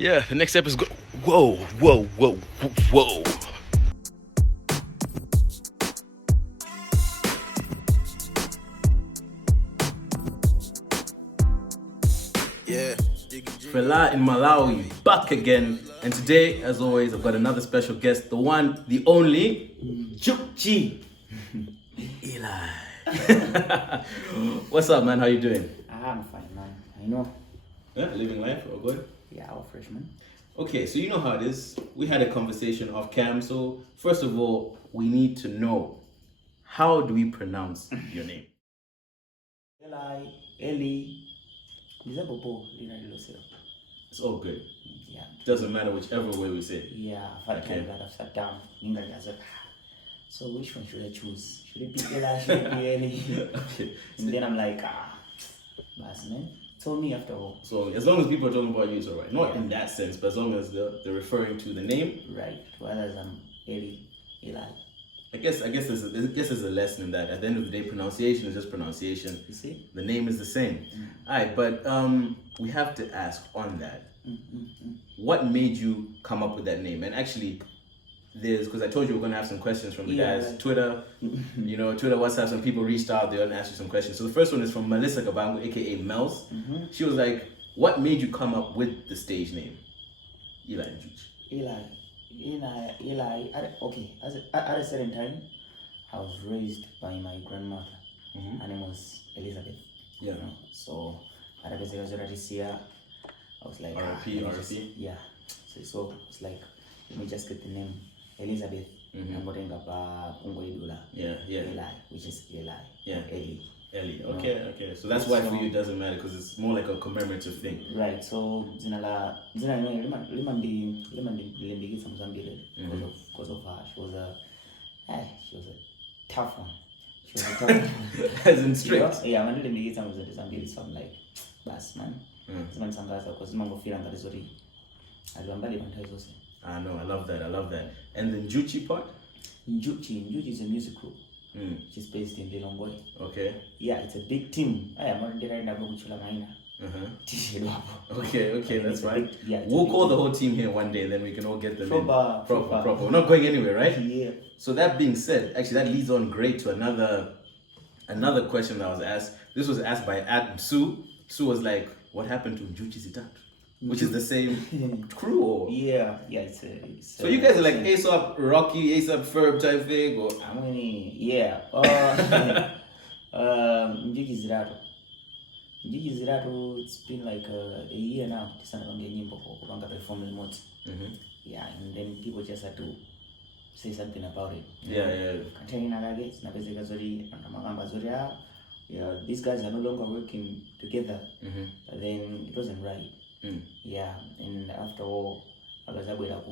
Yeah, the next step is whoa, whoa, whoa, whoa. Yeah. Fela in Malawi, back again. And today, as always, I've got another special guest, the one, the only, Njuchi. Eli. What's up, man? How you doing? I'm fine, man. I know. Yeah, living life, all good? Yeah, our freshman. Okay, so you know how it is. We had a conversation off cam. So first of all, we need to know, how do we pronounce your name? Eli. It's all good. Yeah. Doesn't matter whichever way we say it. Yeah, I've had Okay. time that I've sat down. So which one should I choose? Should it be Eli? Should it be Eli? Okay. And then I'm like, that's man. It's all me after all. So as long as people are talking about you, it's all right. Not in that sense, but as long as they're referring to the name. Right. To others, I'm Eli. I guess there's a lesson in that. At the end of the day, pronunciation is just pronunciation. You see? The name is the same. All right, but we have to ask on that. What made you come up with that name? And actually, because I told you we're going to have some questions from the guys. Right. Twitter, Twitter, WhatsApp, some people reached out, they want to ask you some questions. So the first one is from Melissa Kabango, aka Mels. She was like, what made you come up with the stage name? Eli Njuchi. Eli. Okay, at a certain time, I was raised by my grandmother. Her name was Elizabeth. Yeah. So at a this year, I was like, RP. Yeah. So it's like, let me just get the name Elizabeth. I'm going to Yeah. Eli, which is Eli. Yeah. Eli. Okay. So that's why for you it doesn't matter, because it's more like a commemorative thing. Right. So zina because of her. She was a tough one. As in strict. Yeah, man, so I'm like, bas man. Because feel I know, I love that. And the Njuchi part? Njuchi is a music group. Which is based in Lilongwe. Okay. Yeah, it's a big team. I am already right now going Okay, that's fine. Yeah, we'll call the whole team here one day, and then we can all get them proper. We're not going anywhere, right? Yeah. So that being said, actually that leads on great to another question that was asked. This was asked by Adam Sue. Sue was like, what happened to Njuchi Zitat? Which is the same crew, or? Yeah, so you guys are like A$AP Rocky, A$AP Ferb type thing, or? Yeah. Njuchi Zirato, it's been like a year now. Perform remote. Yeah, and then people just had to say something about it. Yeah, these guys are no longer working together. But then it wasn't right. Yeah, and after all, I was able to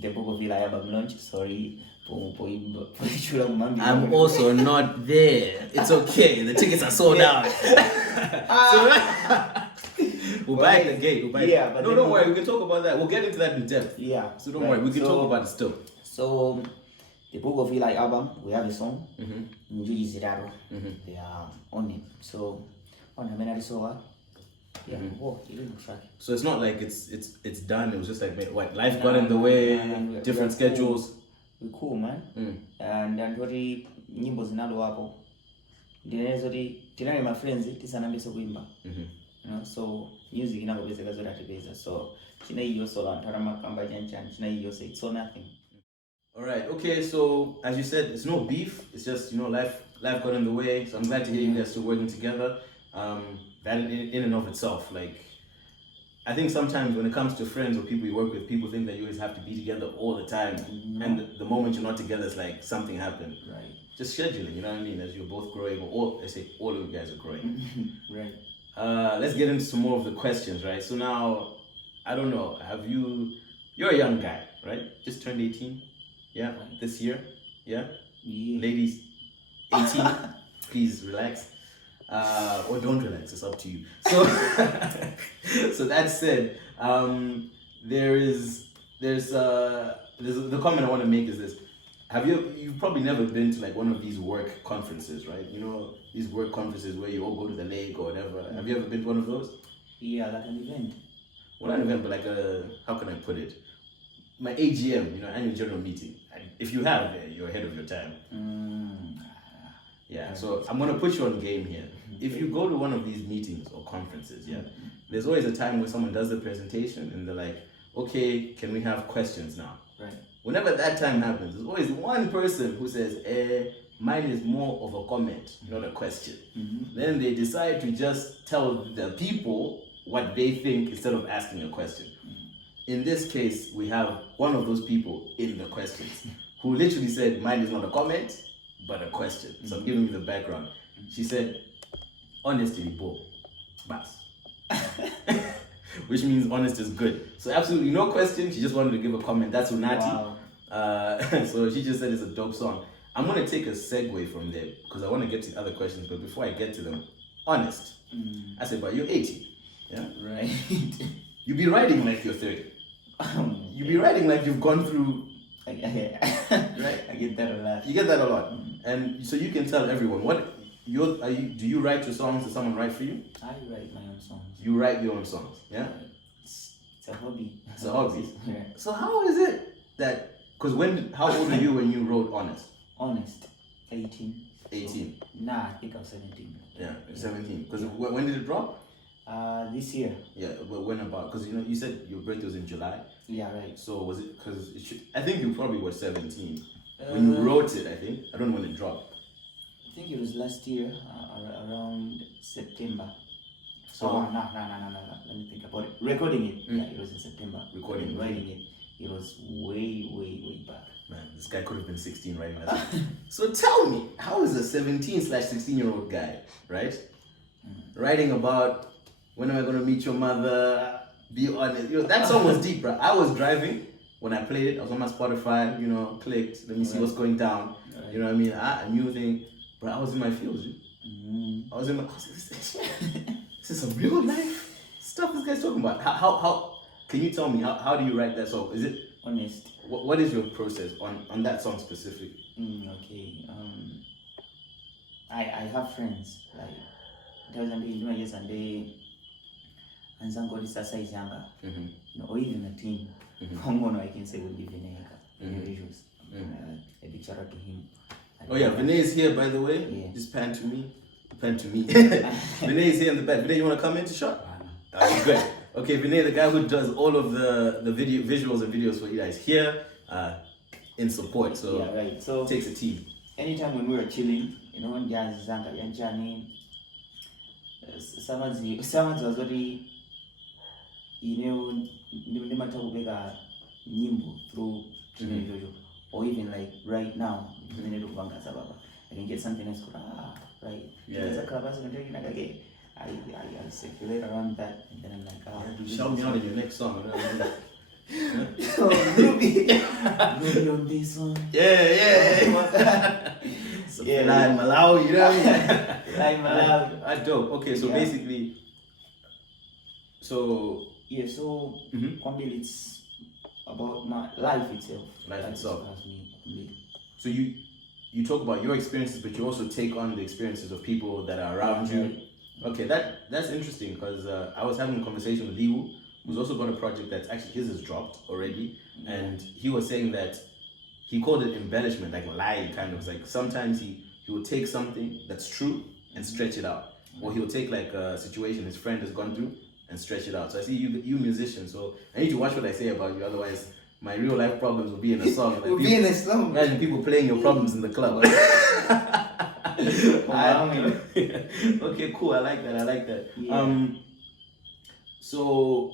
the book of Eli album launch. Sorry. I'm also not there. It's okay. The tickets are sold out. We'll buy it again. But no, don't worry. We can talk about that. We'll get into that in depth. Yeah. So don't worry. We can talk about it still. So the Book of Eli album, we have a song. Njuchi Ziraro. They are on it. So on the main song. Yeah. So it's not like it's done. It was just like life got in the way, different schedules. We cool, man. And what nyimbo zinalo hapo. Ndinezoti tinali my friends tisanambiso kuimba. So music inangobezeka zote atibeza. So china hiyo solo antara makamba janjan, china hiyo say it's so nothing. All right. Okay. So as you said, it's no beef. It's just life got in the way. So I'm glad to hear you guys still working together. That in and of itself, like, I think sometimes when it comes to friends or people you work with, people think that you always have to be together all the time. And the moment you're not together, it's like something happened. Right. Just scheduling, you know what I mean? As you're both growing, or let's say all of you guys are growing. Right. Let's get into some more of the questions, right? So now, I don't know, you're a young guy, right? Just turned 18, yeah, this year, yeah? Ladies, 18, please relax. Or don't relax, it's up to you. So, so that said, there's the comment I want to make is this. You've probably never been to like one of these work conferences, right? These work conferences where you all go to the lake or whatever. Have you ever been to one of those? Yeah, like an event. well, not an event, but like a, how can I put it? My AGM, annual general meeting. If you have, you're ahead of your time. Yeah, so I'm gonna put you on game here. If you go to one of these meetings or conferences, there's always a time where someone does the presentation and they're like, okay, can we have questions now? Right. Whenever that time happens, there's always one person who says, mine is more of a comment, not a question. Then they decide to just tell the people what they think instead of asking a question. In this case, we have one of those people in the questions who literally said, mine is not a comment, but a question. So I'm giving you the background. She said, honesty, bo, bas. Which means honest is good. So absolutely no question. She just wanted to give a comment. That's Unati. Wow. So she just said it's a dope song. I'm going to take a segue from there because I want to get to other questions. But before I get to them, honest. I said, but you're 18. Yeah? Right. You be writing like you're 30. You be writing like you've gone through. Right? I get that a lot. You get that a lot. And so you can tell everyone, do you write your songs? Does someone write for you? I write my own songs. You write your own songs, yeah? It's a hobby. It's a hobby. Yeah. So how is it that, because how old were you when you wrote Honest? Honest, 18. 18? So, nah, I think I was 17. Yeah, 17. Because when did it drop? This year. Yeah, but when about? Because you said your birthday was in July. Yeah, right. So was it, because I think you probably were 17. When you wrote it, I think. I don't know when it dropped. I think it was last year, around September. So no. Let me think about it. Recording it, yeah, it was in September. Writing it was way back. Man, this guy could have been 16 right now. So tell me, how is a 17/16-year-old guy, right, writing about when am I gonna meet your mother? Be honest. That song was deep, bro. I was driving when I played it. I was on my Spotify, clicked. Let me see what's going down. Right. You know what I mean? I knew thing, but I was in my feels, dude. I was like, this is some real life stuff this guy's talking about. How can you tell me how do you write that song? Is it honest? What is your process on that song specifically? Okay. I have friends like or even a team. I can say would be visuals. A big shout out to him. Oh yeah, Vinay is here, by the way. Yeah. Just pan to me. Vinay is here in the back. Vinay, you want to come in to shot? Good. Okay, Vinay, the guy who does all of the visuals and videos for you guys here, in support. So yeah, right. So it takes a team. Anytime when we were chilling, when Jazz Zanka Yanjani, someone's was already, no matter who nyimbo through or even like right now, I can get something else right. Yeah. I circulate around that and then I'm like, shout me out in your next song. Ruby on this one. Yeah. So Fela in Malawi, you know what I mean? Like Malawi. That's dope. Okay, so basically, so Kwambil, it's about my life itself. Life itself. Me. So you talk about your experiences, but you also take on the experiences of people that are around you. Okay, that's interesting because I was having a conversation with Liu, who's also got a project that's actually his has dropped already, and he was saying that he called it embellishment, like lying kind of. Like sometimes he will take something that's true and stretch it out, or he'll take like a situation his friend has gone through and stretch it out. So I see you musicians, so I need to watch what I say about you, otherwise my real life problems will be in a song. Like will be in a song. Imagine people playing your problems in the club. Okay, cool. I like that. Yeah. So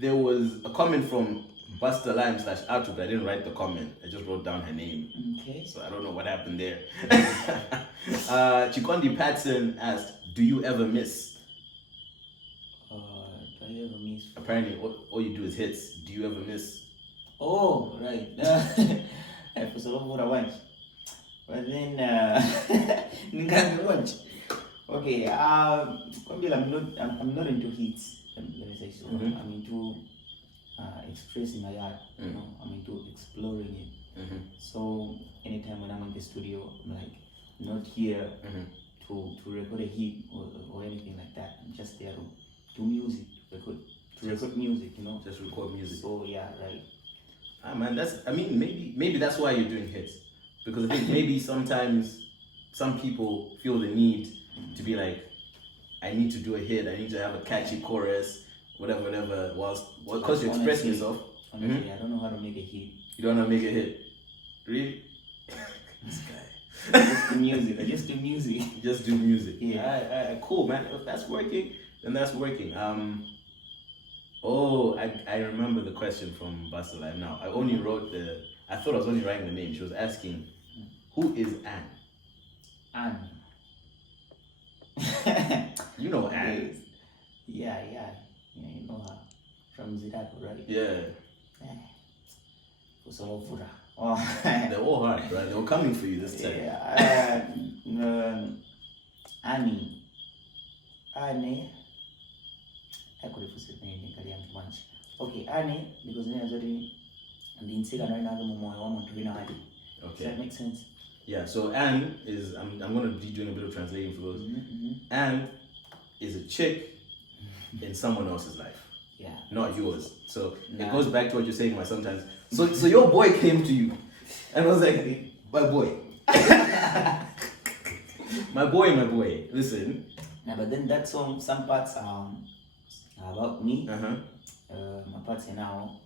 there was a comment from Buster Lime /Atu, but I didn't write the comment. I just wrote down her name. Okay. So I don't know what happened there. Chikondi Patson asked, "Do you ever miss?" Do I ever miss? Apparently, all you do is hits. Do you ever miss? Oh, right. I was a lot of watch. But then, watch. Okay, I'm not into hits. Let me say so. I'm into expressing my art. I'm into exploring it. So anytime when I'm in the studio, I'm like not here to record a hit or anything like that. I'm just there to do music, record music, you know. Just record music. So yeah, right. Ah man, maybe that's why you're doing hits. Because I think maybe sometimes some people feel the need to be like, I need to do a hit, I need to have a catchy chorus, whatever, because you're expressing yourself. Honestly, I don't know how to make a hit. You don't know how to make a hit? Really? This guy. I just do music. Just do music. Yeah. Cool, man. If that's working, then that's working. I remember the question from Basila now. I thought I was only writing the name. She was asking, who is Anne? Anne. You know Anne. Yeah, you know her. From Zimbabwe, right? Yeah. Oh. They're all hard, right? They were coming for you this time. Yeah. Annie. I could have said name once. Okay, Annie, because I didn't say that right now. Does that make sense? Yeah, so Anne is, I'm going to be doing a bit of translating for those. Anne is a chick in someone else's life. Yeah. Not yours. So it goes back to what you're saying, sometimes. So your boy came to you and was like, my boy. my boy, listen. Yeah, but then that song, some parts are about me. My parts are now.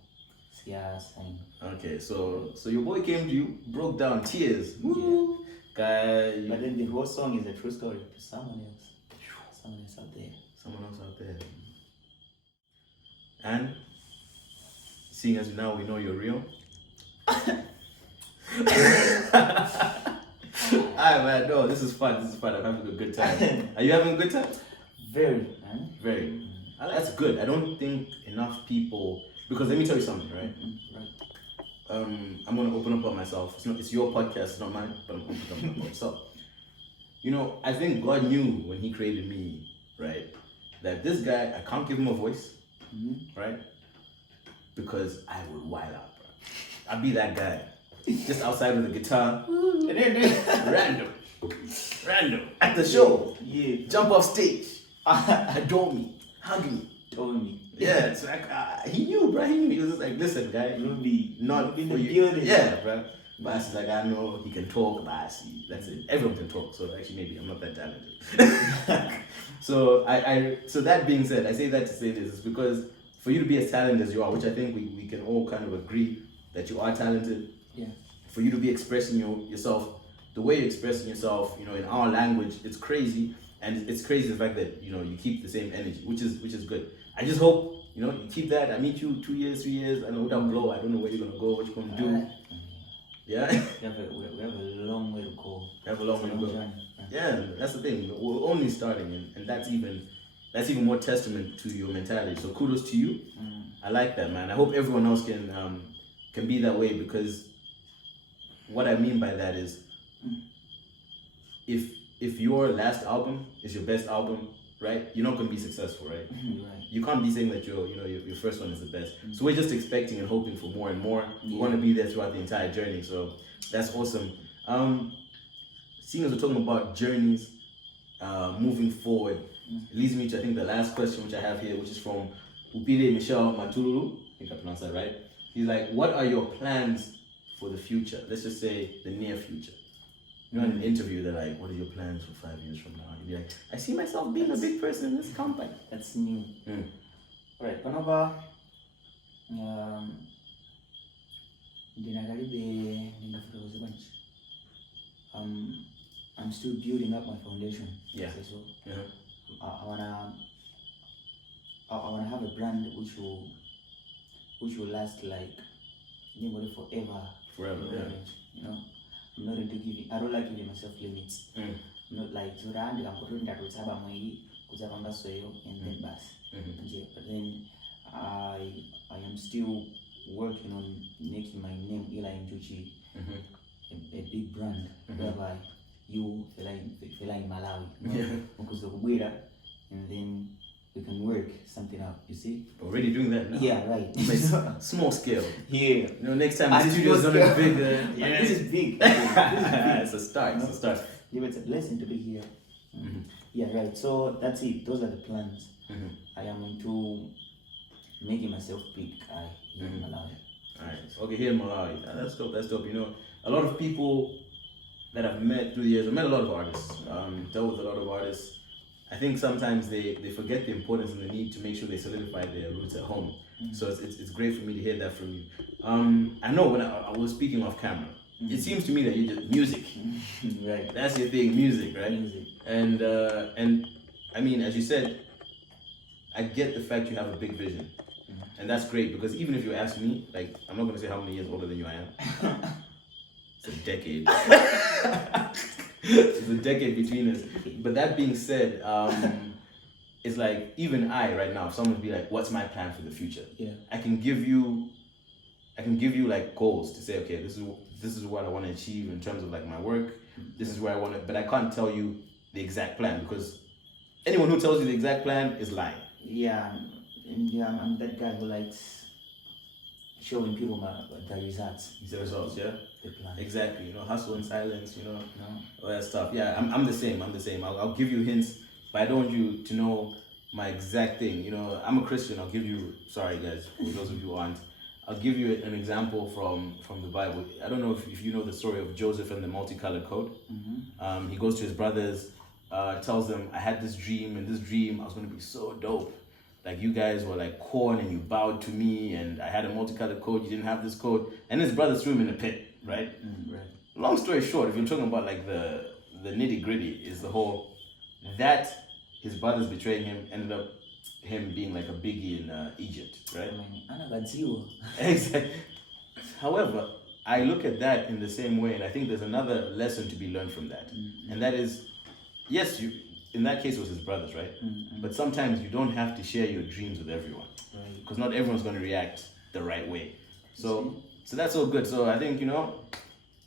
Okay, so your boy came to you, broke down tears. Woo. Guy. But then the whole song is a true story to someone else. Someone else out there. And seeing as now we know you're real. Alright man, no, this is fun. I'm having a good time. Are you having a good time? Very, man. Very. That's good. I don't think enough people, because let me tell you something, right? I'm gonna open up on myself. It's your podcast, it's not mine, but I'm opening up on myself. You know, I think God knew when He created me, right, that this guy, I can't give him a voice, right? Because I would wild out, bro. I'd be that guy, just outside with a guitar, random, at the show, jump off stage, adore me, hug me. Yeah, it's like he knew, bro. He was just like, listen, guy, you'll be not in the building. Yeah, bro. But it's like, I know he can talk, but I see. That's it. Everyone can talk, so actually maybe I'm not that talented. So so that being said, I say that to say this is because for you to be as talented as you are, which I think we can all kind of agree that you are talented. Yeah. For you to be expressing yourself the way you're expressing yourself, you know, in our language, it's crazy, and it's crazy the fact that you keep the same energy, which is good. I just hope you keep that. I meet you 2 years, 3 years. I know without blow. I don't know where you're gonna go, what you're gonna do. Yeah. We have a long way to go. Yeah, that's the thing. We're only starting, and that's even more testament to your mentality. So kudos to you. I like that, man. I hope everyone else can be that way, because what I mean by that is, if your last album is your best album, right, you're not gonna be successful, right? Right. You can't be saying that your first one is the best. So we're just expecting and hoping for more and more. We want to be there throughout the entire journey. So that's awesome. Seeing as we're talking about journeys, moving forward, it leads me to I think the last question which I have here, which is from Upire Michelle Matululu. I think I pronounced that right. He's like, what are your plans for the future? Let's just say the near future. In an interview, they're like, what are your plans for 5 years from now? You'd be like, I see myself being a big person in this company. That's new. Alright, Panova, I'm still building up my foundation. Yeah. So I wanna have a brand which will last like forever. Forever, yeah. You know, I'm not into giving. I don't like giving myself limits. Not like and then bus. But then I am still working on making my name Eli Njuchi a big brand, whereby you Fela in Malawi, and then we can work something out. You see, already doing that now. Yeah, right. But small scale. Yeah. Next time the studio's gonna be bigger. Yeah. This is big. It's a start. It's a start. It's a blessing to be here. Yeah, right. So that's it. Those are the plans. I am into making myself big here in Malawi. Alright. Okay, here in Malawi. That's dope. That's dope. You know, a lot of people that I've met through the years, I've met a lot of artists, dealt with a lot of artists. I think sometimes they forget the importance and the need to make sure they solidify their roots at home. So it's great for me to hear that from you. I know when I was speaking off camera, it seems to me that you just music. Right. That's your thing, music, right? Music. And I mean, as you said, I get the fact you have a big vision. And that's great because even if you ask me, like, I'm not gonna say how many years older than you I am. It's a decade. It's a decade between us. But that being said, it's like even I right now, if someone would be like, "What's my plan for the future?" Yeah. I can give you like goals to say, okay, this is what I want to achieve in terms of like my work. This is where I want to, but I can't tell you the exact plan because anyone who tells you the exact plan is lying. Yeah, I'm that guy who likes showing people the results. The results, yeah. The plan. Exactly. You know, hustle in silence. You know, No. all that stuff. Yeah, I'm the same. I'll give you hints, but I don't want you to know my exact thing. You know, I'm a Christian. I'll give you. Sorry, guys, for those of you who aren't. I'll give you an example from the Bible. I don't know if you know the story of Joseph and the multicolored coat. He goes to his brothers, tells them, I had this dream, and this dream I was going to be so dope. Like you guys were like corn and you bowed to me, and I had a multicolored coat, you didn't have this coat. And his brothers threw him in a pit, right? Right. Long story short, if you're talking about like the nitty gritty, is the whole that his brothers betraying him ended up him being like a biggie in Egypt, right? Exactly. However, I look at that in the same way, and I think there's another lesson to be learned from that, and that is, yes, you. In that case, it was his brothers, right? But sometimes you don't have to share your dreams with everyone, because not everyone's going to react the right way. So that's all good. So I think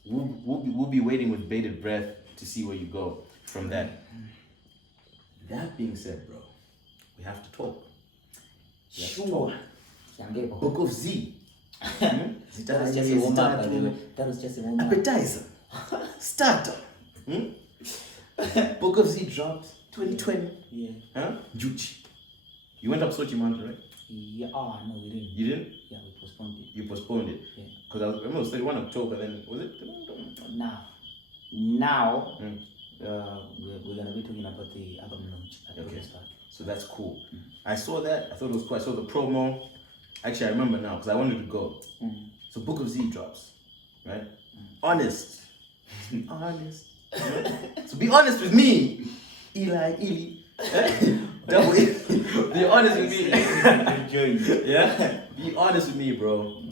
we'll be waiting with bated breath to see where you go from that. That being said, bro, we have to talk. Sure. Book of Z. That was just a warm up. That was just a warm up. Appetizer. Starter. Book of Z dropped 2020. Yeah. Huh? Njuchi. You went up Sochi Mountain, right? Yeah. Oh, no, we didn't. You didn't? Yeah, we postponed it. You postponed it? Yeah. Because I remember it was 31 October, then was it? Now, we're going to be talking about the album launch at Okay. Park. So that's cool. I saw that. I thought it was cool. I saw the promo. Actually, I remember now because I wanted to go. So Book of Z drops, right? Honest. Honest. So be honest with me, Eli. Double E. Be honest with me. Yeah? Be honest with me, bro.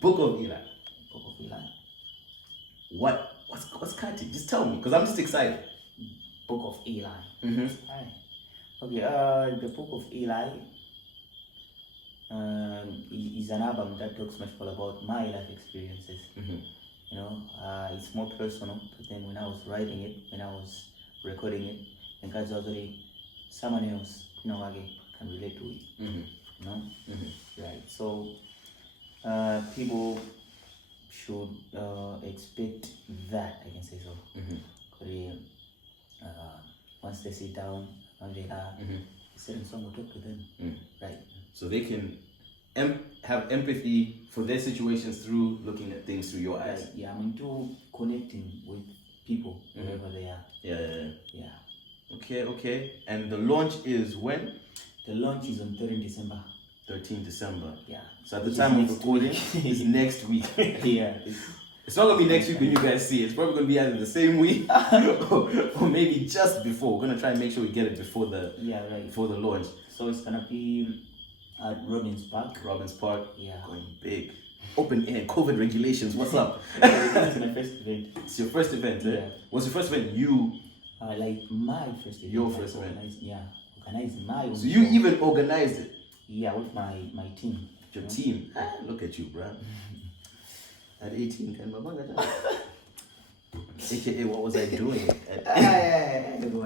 Book of Eli. Book of Eli. What's cutting? Just tell me, because I'm just excited. Book of Eli. Hi. Okay, the Book of Eli is an album that talks much more about my life experiences. You know, it's more personal. But then when I was writing it, when I was recording it, and guys already someone else, again, can relate to it. You know, right? So people should expect that. I can say so. Once they sit down, and they are certain song will talk to them, right? So they can have empathy for their situations through looking at things through your eyes. Yeah, I'm into connecting with people wherever they are. Yeah. Okay. And the launch is when? The launch is on 13 December. 13 December. Yeah. So at the time of recording, it's next week. Yeah. It's not gonna be next week when you guys see it. It's probably gonna be either the same week or maybe just before. We're gonna try and make sure we get it before the before the launch. So it's gonna be at Robins Park. Yeah. Going big. Open air, COVID regulations. What's up? It's my first event. It's your first event, eh? Yeah. What's your first event? Like my first event. Your first event. Organizing my own. So you even organized it? Yeah, with my team. Your team? Look at you, bro. At 18, AKA, what was I doing? I don't know.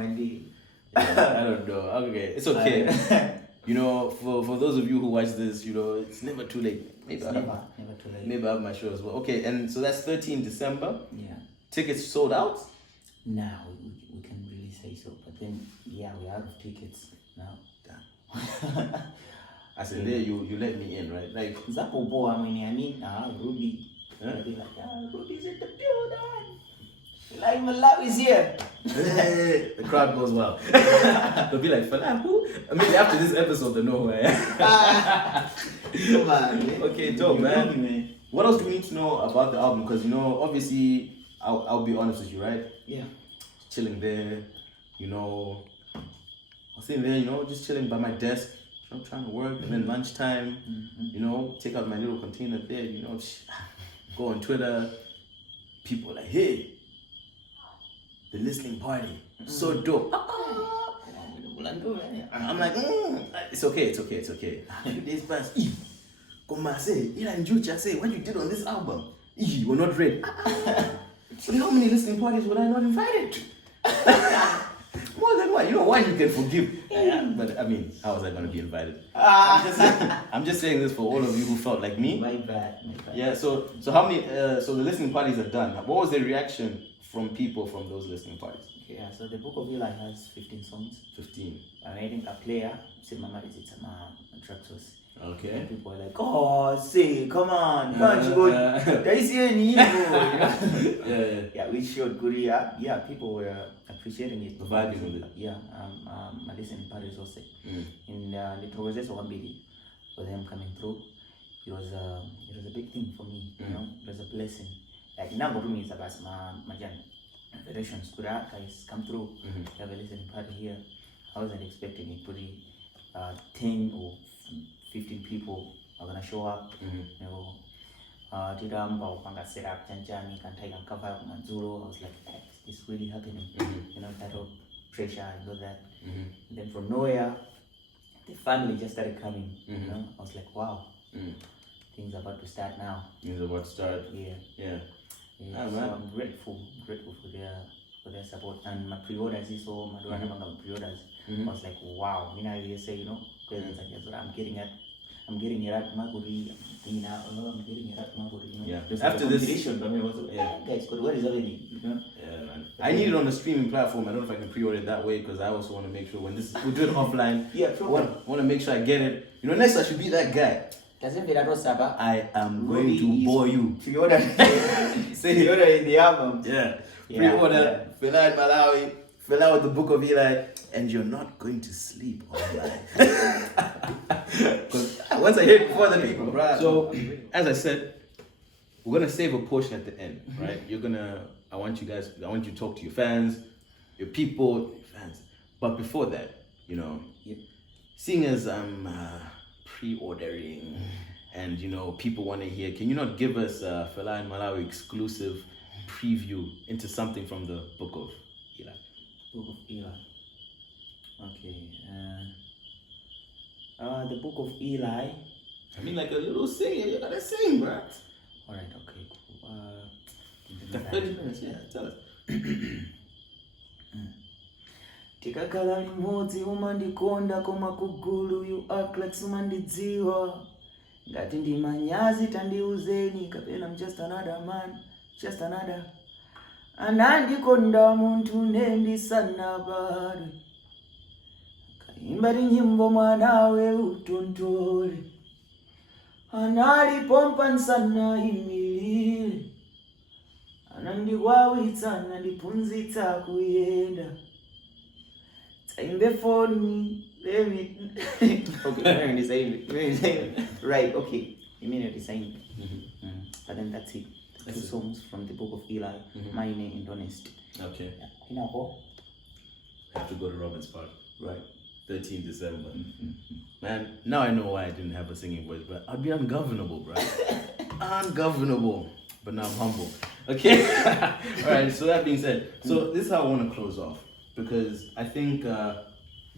I don't know. Okay, it's okay. You know, for those of you who watch this, it's never too late. Maybe never too late. Maybe I have my show as well. Okay, and so that's 13 December. Yeah. Tickets sold out? Now we can really say so, but then we are out of tickets now. Damn. I said, there you let me in, right? Like Zapo boy, I mean, Ruby. I'll be like, Ruby's in the building. Like Malawi's here. the crowd goes wild. They'll be like, Fela, who? I mean, after this episode, they know who I am. Come on, man. Okay, dope, man. What else do we need to know about the album? Because, obviously, I'll be honest with you, right? Yeah. Chilling there, I was sitting there, just chilling by my desk, trying to work. And then lunchtime, take out my little container there, go on Twitter. People are like, hey, the listening party, so dope. I'm like, it's okay. A few days pass. Come on, say, Eli Njuchi, I say, what you did on this album? You were not ready. So how many listening parties were I not invited to? More than one. One you can forgive. But I mean, how was I going to be invited? I'm just saying this for all of you who felt like me. My bad. Yeah. So how many? So the listening parties are done. What was the reaction from people from those listening parties? Okay, so the Book of Eli has 15 songs. 15. I think a player, say my mother it's a tractors. Okay. And people are like, oh, say, come on, can't you go? There is any Yeah, we showed good. Yeah, people were appreciating it. Vibing with it. Yeah, my listening parties also. And the Togozeso Wambili, for them coming through, it was a big thing for me. It was a blessing. Like now, to me, it's about my federations. Could guys come through? Have a listening party here. I wasn't expecting it. Pretty 10 or 15 people are gonna show up. Tidamba upanga set up Janjani can take and cover Manzuro. I was like, is this really happening? That of pressure and all that. And then from nowhere, the family just started coming. I was like, wow, things are about to start now. Things are about to start. Yeah. Oh, so I'm grateful for their support, and my pre-orders is so my pre-orders. I was like, wow, you say, presents and that's what I'm getting at Maguri, I'm getting it at Maguri. Yeah. After this, but me also, guys, but what is happening? Yeah, man. I need it on the streaming platform. I don't know if I can pre-order it that way because I also want to make sure when this we do it offline. Yeah, want to make sure I get it. Next I should be that guy. I am going to bore you. Pre-order. Pre-order in the album. Yeah. Pre-order. Fela in Malawi. Fela with the Book of Eli. And you're not going to sleep all night. Because once I hear it before the people, right? So, as I said, we're going to save a portion at the end, right? I want you to talk to your fans, your people, your fans. But before that, seeing as I'm pre-ordering and, people want to hear, can you not give us a Fela in Malawi exclusive preview into something from the Book of Eli? Book of Eli. Okay. The Book of Eli. I mean, like a little singer, you gotta sing, bro. Alright, okay, cool. 30 minutes, yeah, tell us. Tikakala limodzi umandikonda koma kugulu you act like sumandidziwa ngati ndi manyazi tandiuzeni kapena I'm just another man, just another anandikonda munthu nendisanabale kaimba nyimbo mwanawe utontole analipompa nsana imilile anandiwawitsa anandiphunzitsa kuyenda taimbe phone let me okay let me say right okay immediately saying but then that's it. Two songs from the Book of Eli, My Name and Honest. Okay. Yeah. I have to go to Robin's part. Right. 13 December. Man, now I know why I didn't have a singing voice, but I'd be ungovernable, bro. Ungovernable. But now I'm humble. Okay? Alright, so that being said, so this is how I want to close off. Because I think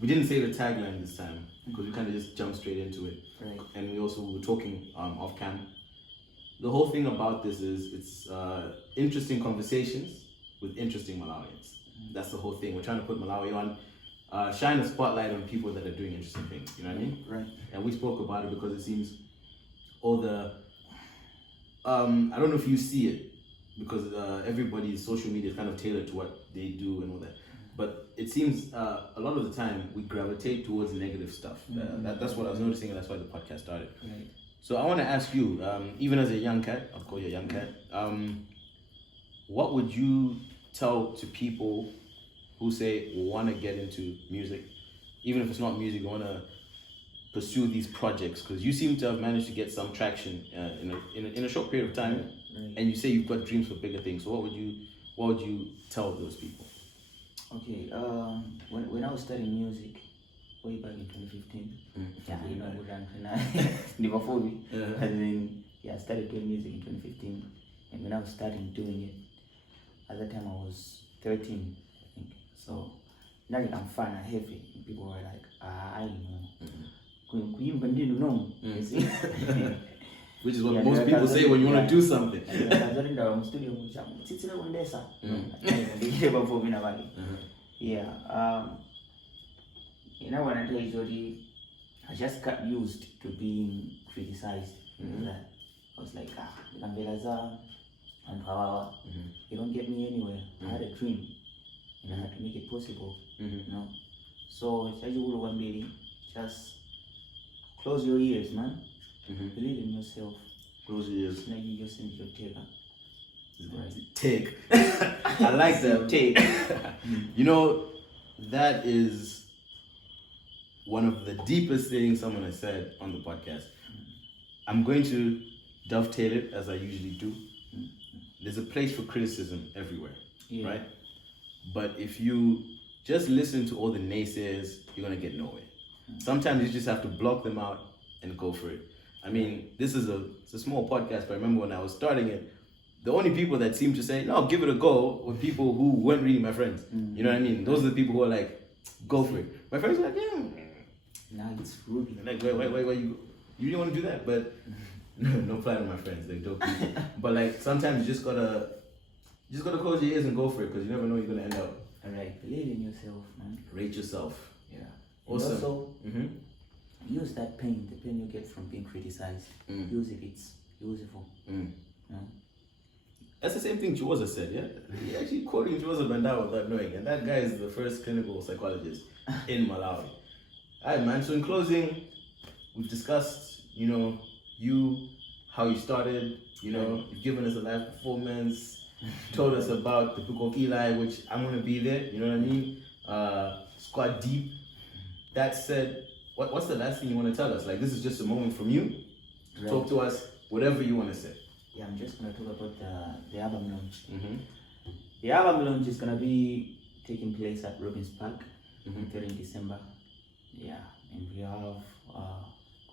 we didn't say the tagline this time, because we kind of just jumped straight into it. Right. And we were talking off cam. The whole thing about this is it's interesting conversations with interesting Malawians. That's the whole thing. We're trying to put Malawi on, shine a spotlight on people that are doing interesting things. You know what I mean? Right. And we spoke about it because it seems all the, I don't know if you see it, because everybody's social media is kind of tailored to what they do and all that. But it seems a lot of the time we gravitate towards negative stuff. That's what I was noticing, and that's why the podcast started. Right. So I want to ask you, even as a young cat, I'll call you a young cat, what would you tell to people who say want to get into music, even if it's not music, want to pursue these projects? Because you seem to have managed to get some traction in a short period of time, right. and you say you've got dreams for bigger things. So what would you tell those people? Okay, when I was studying music way back in 2015, you know, and then I started doing music in 2015, and when I was starting doing it, at that time I was 13, I think. So now that I'm fine and heavy, and people were like, I know, which is what most people say when you want to do something. You know, when I tell you, I just got used to being criticized. That I was like, you don't get me anywhere. I had a dream, and I had to make it possible. You know, so just close your ears, man. Believe in yourself. Close your ears. Now you just need your Take. I like that. Take. You know, that is one of the deepest things someone has said on the podcast. I'm going to dovetail it as I usually do. There's a place for criticism everywhere, right? But if you just listen to all the naysayers, you're gonna get nowhere. Sometimes you just have to block them out and go for it. I mean, it's a small podcast, but I remember when I was starting it, the only people that seemed to say, no, give it a go, were people who weren't really my friends. You know what I mean? Those are the people who are like, go for it. My friends were like, yeah. Now it's rude. Like, why you didn't want to do that? But no plan on my friends, they're dope people. But like, sometimes you just gotta close your ears and go for it, because you never know where you're gonna end up. Alright, believe in yourself, man. Rate yourself. Yeah. Awesome. And also, use that pain, the pain you get from being criticized. Use it, it's useful. Yeah. That's the same thing Chiwoza said, yeah? He actually quoting Chiwoza Bandawa without knowing, and that guy is the first clinical psychologist in Malawi. Alright, man, so in closing, we've discussed, you know, how you started, you know, you've given us a live performance, told us about the book of Eli, which I'm gonna be there, you know what I mean? Squad deep. That said, what's the last thing you want to tell us? Like, this is just a moment from you. Right. Talk to us, whatever you want to say. Yeah, I'm just gonna talk about the album launch. The album launch is gonna be taking place at Robbins Park during December. Yeah, and we have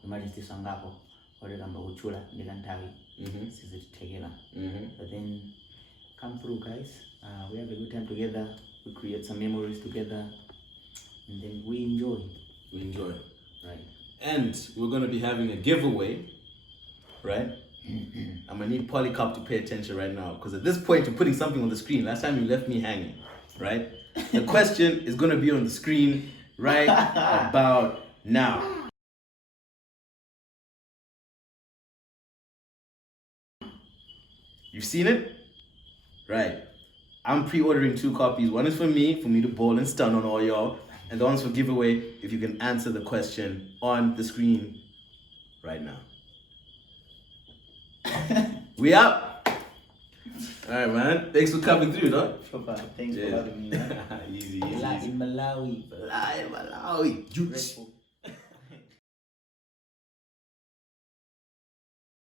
Majesty Sangapo, Origamba Uchula, Nilantawi, Sister Tegela. But then come through, guys. We have a good time together. We create some memories together, and then we enjoy. Right. And we're gonna be having a giveaway, right? I'm gonna need Polycarp to pay attention right now, because at this point you're putting something on the screen. Last time you left me hanging, right? The question is gonna be on the screen right about now. You've seen it? Right. I'm pre-ordering 2 copies. One is for me to ball and stun on all y'all. And the one's for giveaway if you can answer the question on the screen right now. We out. Alright, man. Thanks for coming through, dog. Thanks for having me, man. Easy. In Malawi. Malawi.